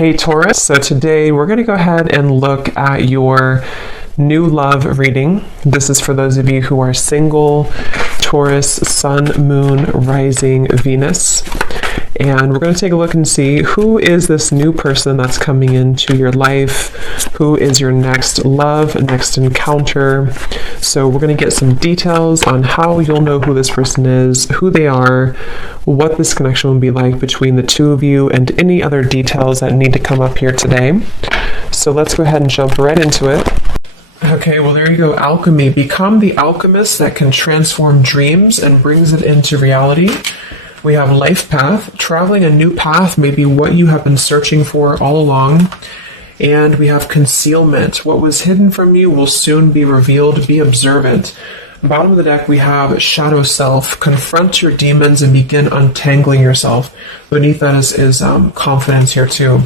Hey Taurus, so today we're going to go ahead and look at your new love reading. This is for those of you who are single, Taurus, Sun, Moon, Rising, Venus. And we're going to take a look and see who is this new person that's coming into your life, who is your next love, next encounter. So we're going to get some details on how you'll know who this person is, who they are, what this connection will be like between the two of you, and any other details that need to come up here today. So let's go ahead and jump right into it. Okay, well there you go, alchemy. Become the alchemist that can transform dreams and brings it into reality. We have life path. Traveling a new path may be what you have been searching for all along. And we have concealment. What was hidden from you will soon be revealed. Be observant. Bottom of the deck, we have shadow self. Confront your demons and begin untangling yourself. Beneath that is confidence here too.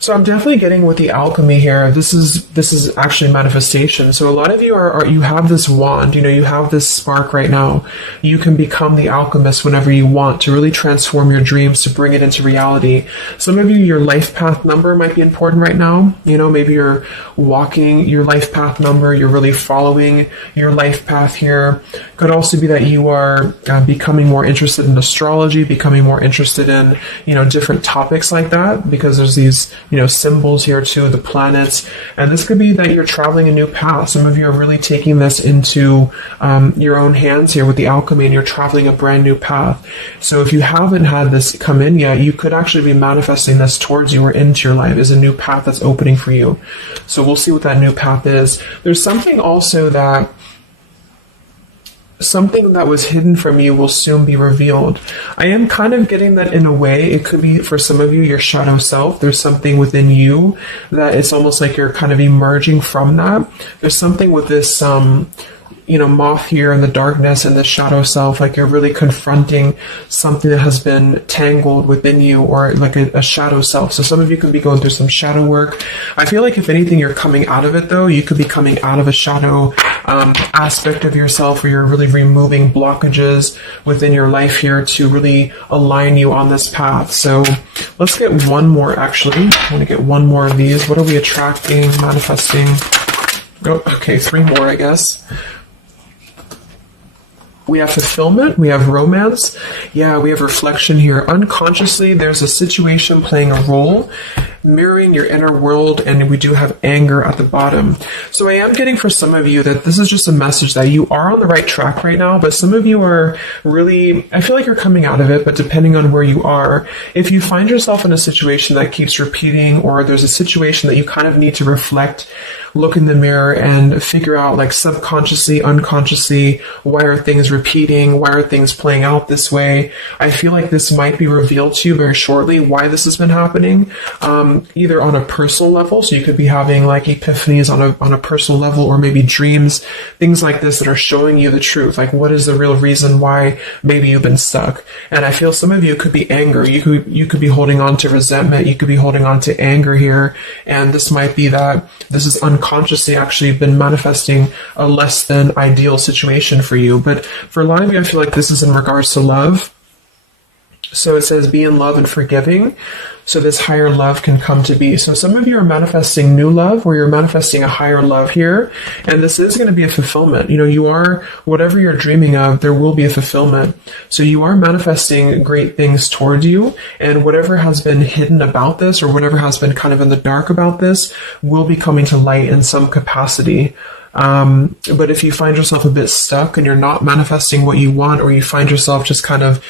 So I'm definitely getting with the alchemy here. This is actually manifestation. So a lot of you you have this wand, you have this spark right now. You can become the alchemist whenever you want to really transform your dreams, to bring it into reality. Some of you, your life path number might be important right now. Maybe you're walking your life path number. You're really following your life path here. Could also be that you are becoming more interested in astrology, becoming more interested in, different topics like that, because there's these symbols here too, the planets. And this could be that you're traveling a new path. Some of you are really taking this into your own hands here with the alchemy, and you're traveling a brand new path. So if you haven't had this come in yet, you could actually be manifesting this towards you or into your life as a new path that's opening for you. So we'll see what that new path is. There's something also that something that was hidden from you will soon be revealed. I am kind of getting that in a way. It could be for some of you, your shadow self. There's something within you that it's almost like you're kind of emerging from that. There's something with this, moth here in the darkness and the shadow self, like you're really confronting something that has been tangled within you, or like a shadow self. So some of you could be going through some shadow work. I feel like if anything, you're coming out of it though. You could be coming out of a shadow aspect of yourself where you're really removing blockages within your life here to really align you on this path. So let's get one more actually. I want to get one more of these. What are we attracting, manifesting? Oh, okay, 3 more, I guess. We have fulfillment, we have romance, we have reflection here. Unconsciously, there's a situation playing a role, mirroring your inner world, and we do have anger at the bottom. So I am getting for some of you that this is just a message that you are on the right track right now, but some of you are really, I feel like you're coming out of it, but depending on where you are, if you find yourself in a situation that keeps repeating, or there's a situation that you kind of need to reflect, look in the mirror and figure out, like, subconsciously, unconsciously, why are things repeating? Why are things playing out this way? I feel like this might be revealed to you very shortly why this has been happening, either on a personal level. So you could be having like epiphanies on a personal level, or maybe dreams, things like this that are showing you the truth. Like, what is the real reason why maybe you've been stuck? And I feel some of you could be anger. You could be holding on to resentment. You could be holding on to anger here. And this might be that this is unconsciously actually been manifesting a less than ideal situation for you. But for a lot of you, I feel like this is in regards to love. So it says, be in love and forgiving, so this higher love can come to be. So some of you are manifesting new love, or you're manifesting a higher love here, and this is going to be a fulfillment. You are, whatever you're dreaming of, there will be a fulfillment. So you are manifesting great things towards you, and whatever has been hidden about this, or whatever has been kind of in the dark about this, will be coming to light in some capacity. But if you find yourself a bit stuck and you're not manifesting what you want, or you find yourself just kind of,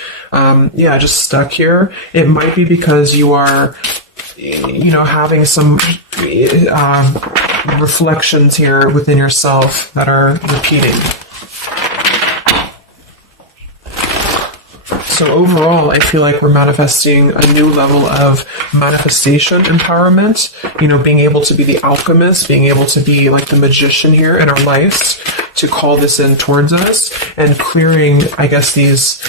just stuck here, it might be because you are, having some reflections here within yourself that are repeating. So overall, I feel like we're manifesting a new level of manifestation empowerment, being able to be the alchemist, being able to be like the magician here in our lives, to call this in towards us, and clearing, I guess, these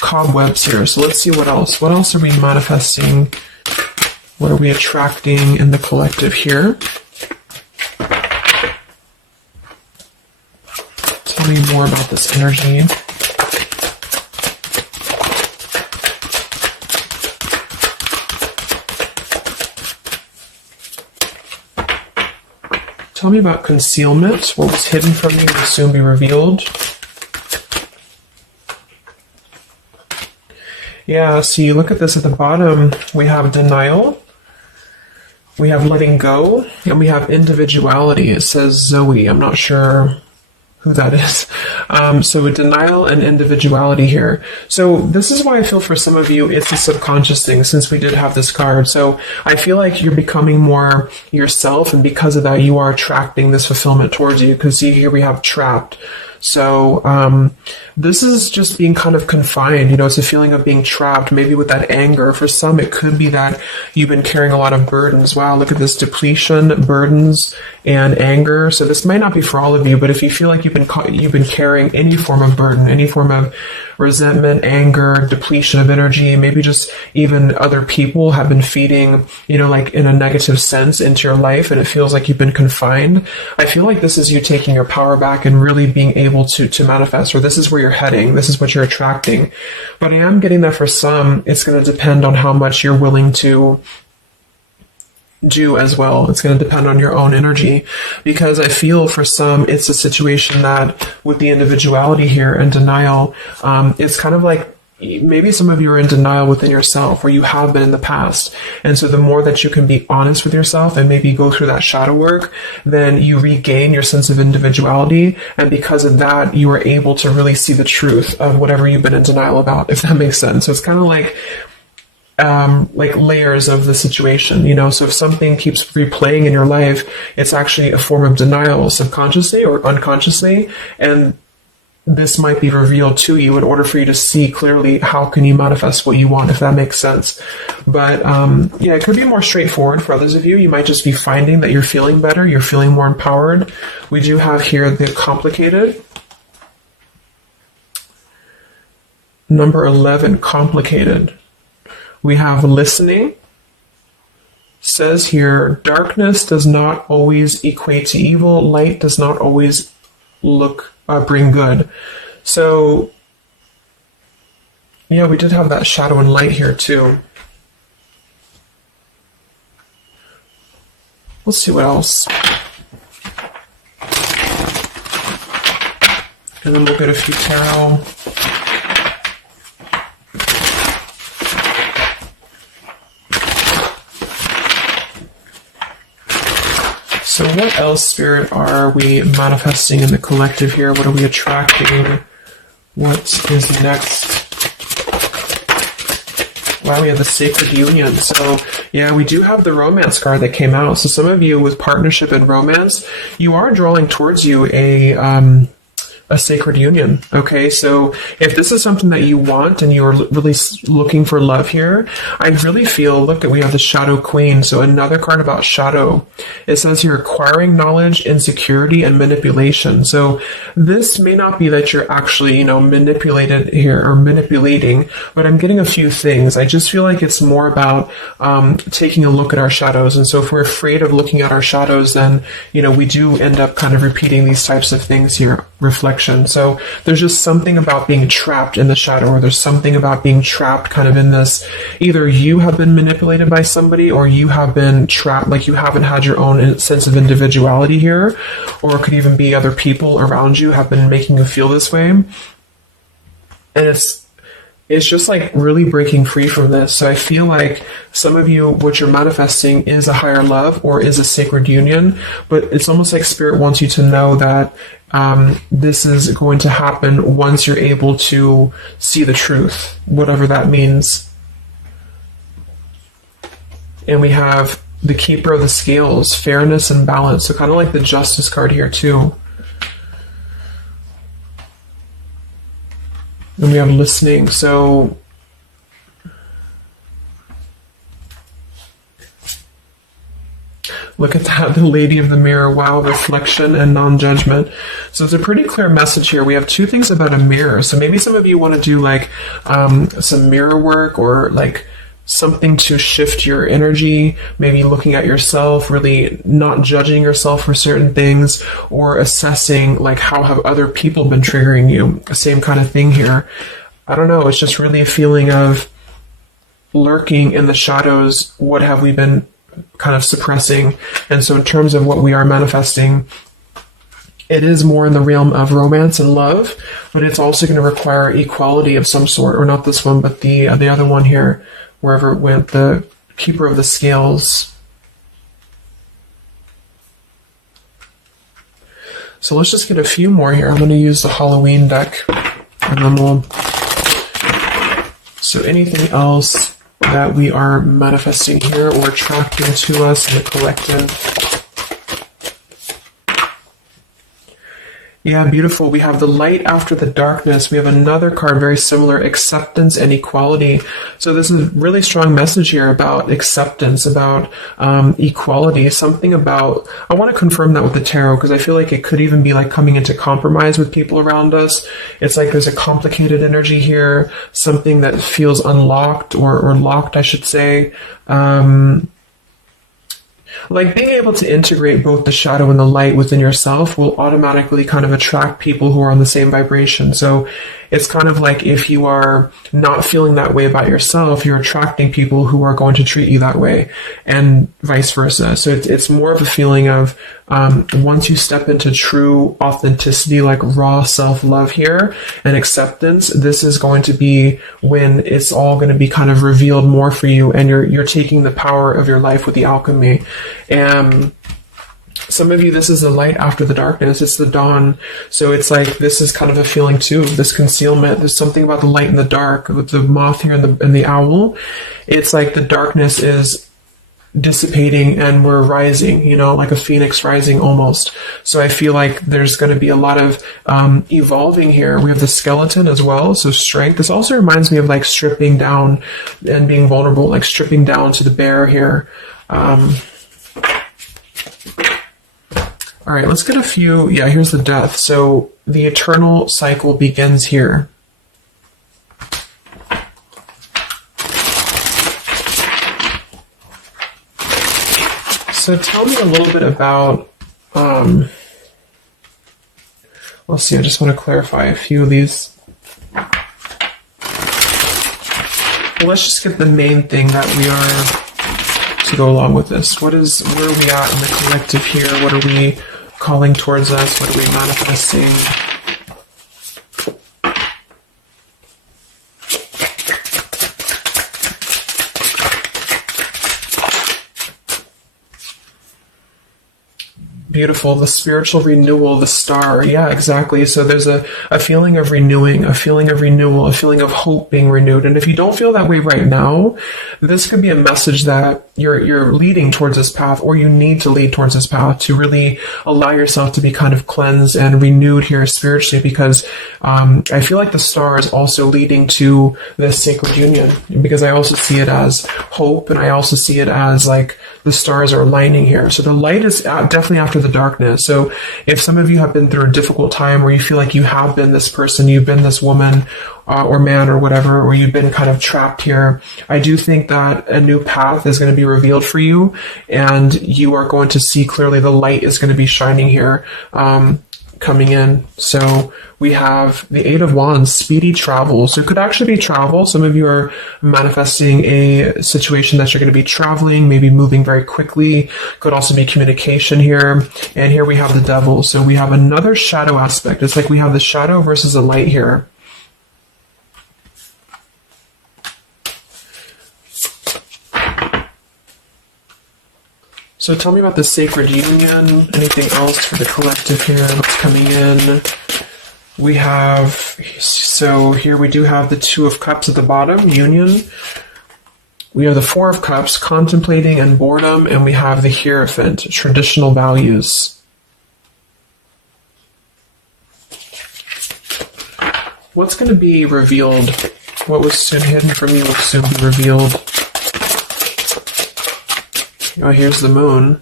cobwebs here. So let's see what else. What else are we manifesting? What are we attracting in the collective here? Tell me more about this energy. Tell me about concealment. What was hidden from you will soon be revealed. Yeah, so you look at this at the bottom, we have denial, we have letting go, and we have individuality. It says Zoe. I'm not sure who that is. So denial and individuality here. So this is why I feel for some of you, it's a subconscious thing, since we did have this card. So I feel like you're becoming more yourself, and because of that, you are attracting this fulfillment towards you. Because see, here we have trapped. So this is just being kind of confined, you know, it's a feeling of being trapped, maybe with that anger. For some, it could be that you've been carrying a lot of burdens. Wow, look at this: depletion, burdens, and anger. So this might not be for all of you, but if you feel like you've been carrying any form of burden, any form of resentment, anger, depletion of energy, maybe just even other people have been feeding, you know, like in a negative sense into your life, and it feels like you've been confined. I feel like this is you taking your power back and really being able to manifest, or this is where you're heading, this is what you're attracting. But I am getting that for some, it's going to depend on how much you're willing to do as well. It's going to depend on your own energy, because I feel for some it's a situation that with the individuality here and denial, it's kind of like maybe some of you are in denial within yourself, or you have been in the past. And so the more that you can be honest with yourself and maybe go through that shadow work, then you regain your sense of individuality. And because of that, you are able to really see the truth of whatever you've been in denial about, if that makes sense. So it's kind of like layers of the situation, you know. So if something keeps replaying in your life, it's actually a form of denial, subconsciously or unconsciously, and this might be revealed to you in order for you to see clearly how can you manifest what you want, if that makes sense. But yeah, it could be more straightforward for others of you. You might just be finding that you're feeling better, you're feeling more empowered. We do have here the complicated. Number 11, complicated. We have listening. Says here, darkness does not always equate to evil. Light does not always bring good. So, yeah, we did have that shadow and light here too. Let's see what else. And then we'll get a few tarot. So what else, Spirit, are we manifesting in the collective here? What are we attracting? What is next? Wow, we have the Sacred Union. So, yeah, we do have the romance card that came out. So some of you with partnership and romance, you are drawing towards you a sacred union. Okay, so if this is something that you want and you're really looking for love here, I really feel, look at, we have the Shadow Queen. So another card about shadow. It says here, acquiring knowledge, insecurity, and manipulation. So this may not be that you're actually, you know, manipulated here or manipulating, but I'm getting a few things. I just feel like it's more about taking a look at our shadows. And so if we're afraid of looking at our shadows, then, you know, we do end up kind of repeating these types of things here. Reflection. So there's just something about being trapped in the shadow, or there's something about being trapped kind of in this, either you have been manipulated by somebody, or you have been trapped, like you haven't had your own sense of individuality here, or it could even be other people around you have been making you feel this way. And it's just like really breaking free from this. So I feel like some of you, what you're manifesting is a higher love or is a sacred union, but it's almost like Spirit wants you to know that this is going to happen once you're able to see the truth, whatever that means. And we have the Keeper of the Scales, fairness and balance. So kind of like the Justice card here too. And we have listening. So look at that, the Lady of the Mirror. Wow, reflection and non-judgment. So it's a pretty clear message here. We have two things about a mirror. So maybe some of you want to do like some mirror work, or like something to shift your energy, maybe looking at yourself, really not judging yourself for certain things, or assessing like how have other people been triggering you. Same kind of thing here. I don't know, it's just really a feeling of lurking in the shadows. What have we been kind of suppressing. And so in terms of what we are manifesting, it is more in the realm of romance and love, but it's also going to require equality of some sort, or not this one, but the other one here, wherever it went, the Keeper of the Scales. So let's just get a few more here. I'm going to use the Halloween deck, and then we'll... So anything else that we are manifesting here or attracting to us in the collective? Yeah, beautiful. We have the light after the darkness. We have another card very similar, acceptance and equality. So this is a really strong message here about acceptance, about equality, something about, I want to confirm that with the tarot because I feel like it could even be like coming into compromise with people around us. It's like there's a complicated energy here, something that feels unlocked or locked, I should say. Like being able to integrate both the shadow and the light within yourself will automatically kind of attract people who are on the same vibration. So it's kind of like if you are not feeling that way about yourself, you're attracting people who are going to treat you that way, and vice versa. So it's more of a feeling of once you step into true authenticity, like raw self-love here and acceptance, this is going to be when it's all going to be kind of revealed more for you, and you're taking the power of your life with the alchemy. And some of you, this is the light after the darkness. It's the dawn. So it's like, this is kind of a feeling too, this concealment. There's something about the light and the dark with the moth here and the owl. It's like the darkness is dissipating and we're rising, you know, like a phoenix rising almost. So I feel like there's going to be a lot of evolving here. We have the skeleton as well. So strength. This also reminds me of like stripping down and being vulnerable, like stripping down to the bare here. All right, let's get a few. Yeah, here's the death. So the eternal cycle begins here. So tell me a little bit about, let's see, I just want to clarify a few of these. Well, let's just get the main thing that we are to go along with this. Where are we at in the collective here? What are we calling towards us? What are we manifesting? Beautiful. The spiritual renewal, the star. Yeah, exactly. So there's a feeling of renewing, a feeling of renewal, a feeling of hope being renewed. And if you don't feel that way right now, this could be a message that you're leading towards this path, or you need to lead towards this path to really allow yourself to be kind of cleansed and renewed here spiritually, because I feel like the star is also leading to this sacred union, because I also see it as hope, and I also see it as like the stars are aligning here. So the light is definitely after the darkness. So if some of you have been through a difficult time where you feel like you have been this person, you've been this woman or man or whatever, or you've been kind of trapped here, I do think that a new path is going to be revealed for you, and you are going to see clearly the light is going to be shining here, coming in. So we have the Eight of Wands, speedy travel. So it could actually be travel. Some of you are manifesting a situation that you're going to be traveling, maybe moving very quickly. Could also be communication here. And here we have the Devil. So we have another shadow aspect. It's like we have the shadow versus the light here. So tell me about the sacred union. Anything else for the collective here that's coming in? We have, so here we do have the Two of Cups at the bottom, union. We have the Four of Cups, contemplating and boredom, and we have the Hierophant, traditional values. What's going to be revealed? What was soon hidden from you will soon be revealed. Oh, here's the Moon.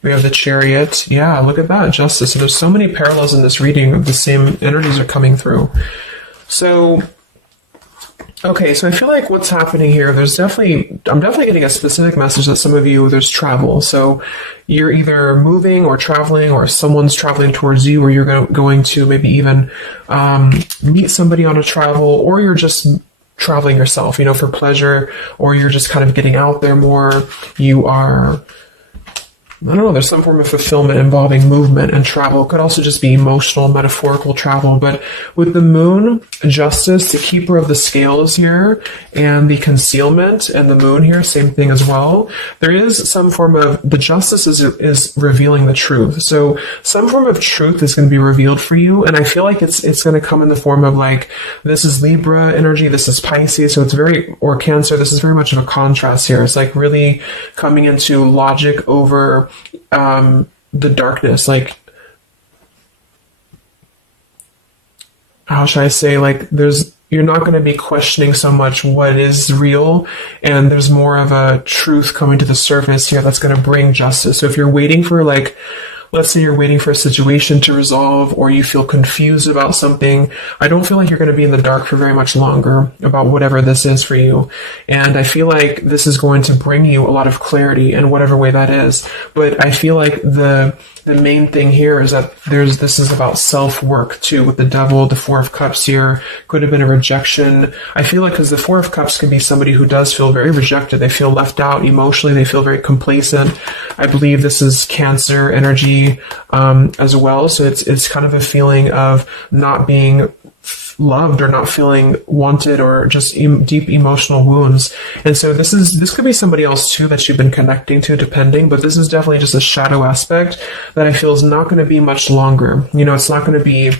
We have the Chariot. Yeah, look at that, Justice. So there's so many parallels in this reading of the same energies are coming through. So, okay, so I feel like what's happening here, I'm definitely getting a specific message that some of you, there's travel. So you're either moving or traveling, or someone's traveling towards you, or you're going to maybe even meet somebody on a travel, or you're just traveling yourself, you know, for pleasure, or you're just kind of getting out there more. You are I don't know, there's some form of fulfillment involving movement and travel. It could also just be emotional, metaphorical travel. But with the moon, justice, the keeper of the scales here, and the concealment, and the moon here, same thing as well. There is some form of, the justice is revealing the truth. So some form of truth is going to be revealed for you. And I feel like it's going to come in the form of like, this is Libra energy, this is Pisces. So it's very, or Cancer, this is very much of a contrast here. It's like really coming into logic over the darkness. Like, how should I say, like you're not going to be questioning so much what is real, and there's more of a truth coming to the surface here that's going to bring justice. So if you're waiting for, like, let's say you're waiting for a situation to resolve, or you feel confused about something, I don't feel like you're going to be in the dark for very much longer about whatever this is for you. And I feel like this is going to bring you a lot of clarity in whatever way that is. But I feel like the main thing here is that this is about self-work too, with the Devil, the Four of Cups here. Could have been a rejection. I feel like, because the Four of Cups can be somebody who does feel very rejected. They feel left out emotionally. They feel very complacent. I believe this is Cancer energy as well. So it's kind of a feeling of not being loved, or not feeling wanted, or just deep emotional wounds. And so this could be somebody else too that you've been connecting to, depending, but this is definitely just a shadow aspect that I feel is not going to be much longer. You know, it's not going to be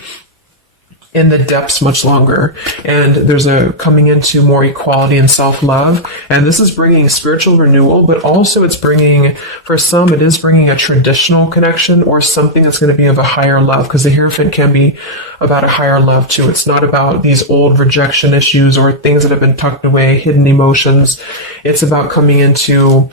in the depths much longer. And there's a coming into more equality and self-love. And this is bringing spiritual renewal, but also it's bringing, for some, it is bringing a traditional connection, or something that's going to be of a higher love, because the Hierophant can be about a higher love too. It's not about these old rejection issues or things that have been tucked away, hidden emotions. It's about coming into,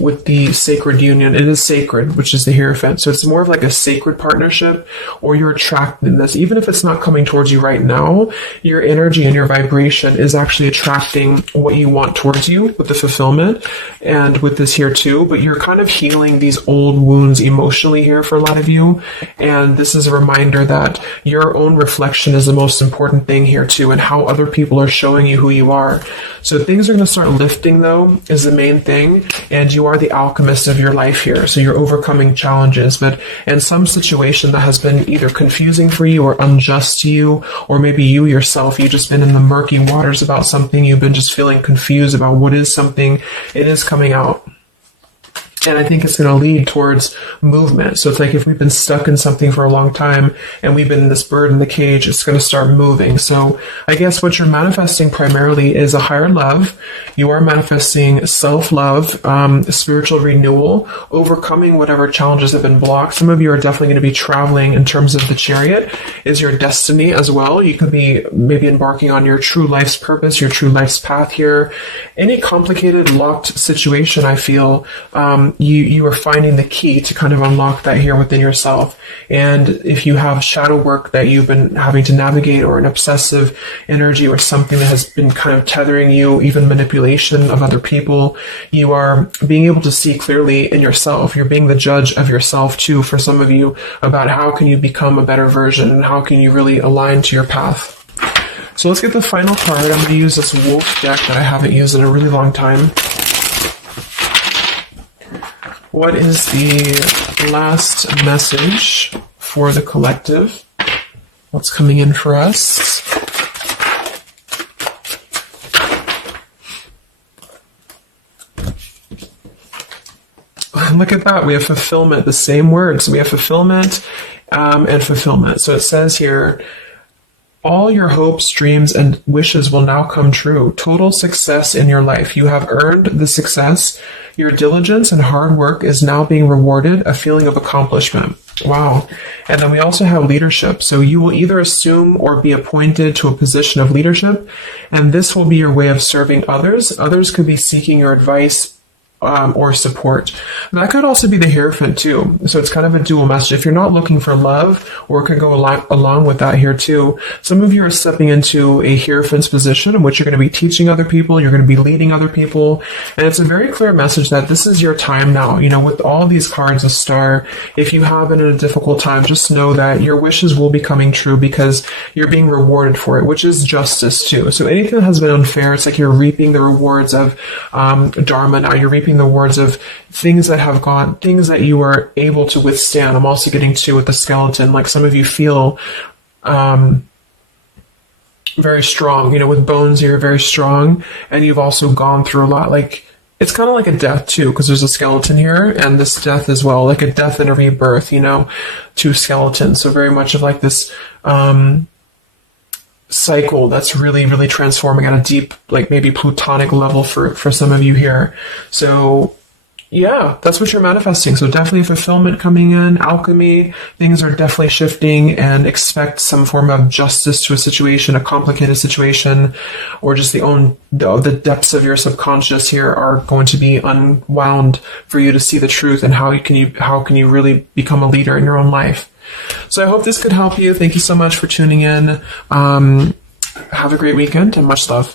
with the sacred union. It is sacred, which is the Hierophant. So it's more of like a sacred partnership, or you're attracting this, even if it's not coming towards you right now, your energy and your vibration is actually attracting what you want towards you with the fulfillment, and with this here too. But you're kind of healing these old wounds emotionally here for a lot of you. And this is a reminder that your own reflection is the most important thing here too, and how other people are showing you who you are. So things are going to start lifting, though, is the main thing. And you are the alchemist of your life here. So you're overcoming challenges, but in some situation that has been either confusing for you or unjust to you, or maybe you yourself, you've just been in the murky waters about something, you've been just feeling confused about what is something, it is coming out. And I think it's going to lead towards movement. So it's like, if we've been stuck in something for a long time and we've been in this bird in the cage, it's going to start moving. So I guess what you're manifesting primarily is a higher love. You are manifesting self-love, spiritual renewal, overcoming whatever challenges have been blocked. Some of you are definitely going to be traveling in terms of the Chariot is your destiny as well. You could be maybe embarking on your true life's purpose, your true life's path here. Any complicated, locked situation, I feel, you are finding the key to kind of unlock that here within yourself. And if you have shadow work that you've been having to navigate, or an obsessive energy, or something that has been kind of tethering you, even manipulation of other people, you are being able to see clearly in yourself. You're being the judge of yourself too, for some of you, about how can you become a better version, and how can you really align to your path. So let's get the final card. I'm going to use this wolf deck that I haven't used in a really long time. What is the last message for the collective? What's coming in for us? Look at that. We have fulfillment, the same words. We have fulfillment and fulfillment. So it says here, all your hopes, dreams, and wishes will now come true. Total success in your life. You have earned the success. Your diligence and hard work is now being rewarded, a feeling of accomplishment. Wow. And then we also have leadership. So you will either assume or be appointed to a position of leadership, and this will be your way of serving others. Others could be seeking your advice or support. That could also be the Hierophant too. So it's kind of a dual message. If you're not looking for love, or it could go along with that here too. Some of you are stepping into a Hierophant's position in which you're going to be teaching other people, you're going to be leading other people. And it's a very clear message that this is your time now. You know, with all these cards, a star, if you have been in a difficult time, just know that your wishes will be coming true, because you're being rewarded for it, which is justice too. So anything that has been unfair, it's like you're reaping the rewards of Dharma now. You're reaping reaping the rewards of things that you were able to withstand. I'm also getting to with the skeleton, like some of you feel very strong, with bones, you're very strong, and you've also gone through a lot. Like, it's kind of like a death too, because there's a skeleton here, and this death as well, like a death and a rebirth, two skeletons. So very much of like this cycle that's really, really transforming at a deep, like maybe plutonic level for some of you here. So yeah, that's what you're manifesting. So definitely fulfillment coming in, alchemy, things are definitely shifting, and expect some form of justice to a situation, a complicated situation, or just the depths of your subconscious here are going to be unwound for you to see the truth, and how can you really become a leader in your own life. So I hope this could help you. Thank you so much for tuning in. Have a great weekend and much love.